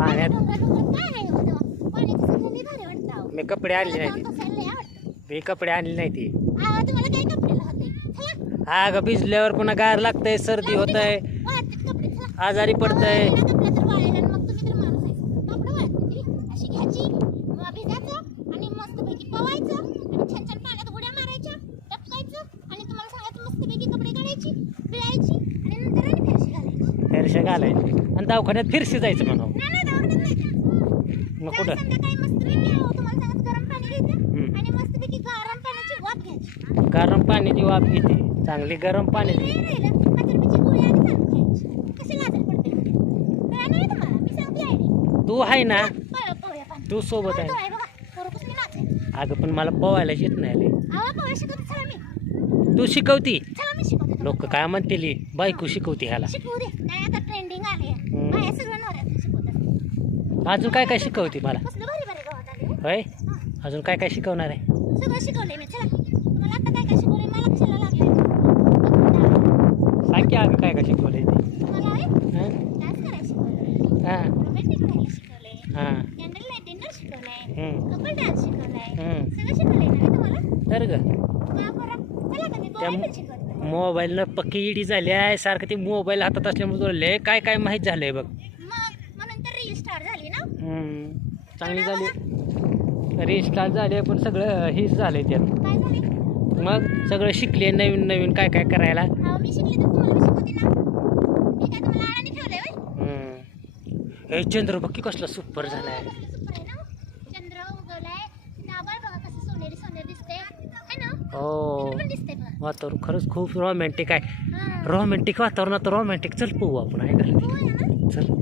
पाण्यात हो. मी कपडे आणले नाही. मी कपडे आणले नाही ती. चला अगं भिजल्यावर पुन्हा गार लागतंय सर्दी होत आहे आजारी पडतंय. घालायचे. आणि दवाखान्यात फिरशी जायचं म्हणून. नाही नाही दवाखान्यात नाही जायचं. मग कुठं? गरम पाण्याची वाफ पाण्याची घेते. चांगली गरम पाणी नाही राहिलं पाचरुपयाची गोळी आणि चालू घ्यायची. कशी लाजर पडते कळलं नाही तुम्हाला? मी सांगते आयडी तू आहे ना? तू सोबत आहे. अगं पण मला पोवायला येत नाही तू शिकवते. लोक काय म्हणतील बायको शिकवते ह्याला. अजून काय काय शिकवते मला? हो. होय. अजून काय काय शिकवणार आहे? सांग की काय काय होय? हं? हां. तर ग. त्या मोबाईलनं पक्की इडी झाली आहे सारखं ते मोबाईल हातात असल्यामुळे तुला लय काय काय माहीत झालंय बघ. मग म्हणून तर रील स्टार झाली ना. चांगली झाली. रिस्टार्ट झाले पण सगळं हेच झालंय त्यात. काय झाले मग सगळं शिकले नवीन नवीन काय काय करायला? अहो मी शिकले तर तुम्हाला मी शिकवते ना. मी काय तुम्हाला आळाने ठेवलंय होय? हं. हे चंद्र बघ कसला सुपर झालाय कसलं सुपर आहे ना चंद्र उगवलाय नाबाळ बघा कसं सोनेरी सोनेरी दिसते है. वातावरण खरंच खूप रोमॅन्टिक आहे. रोमॅन्टिक वातावरणात रोमॅन्टिक चल पोहू आपण आहे का? चल.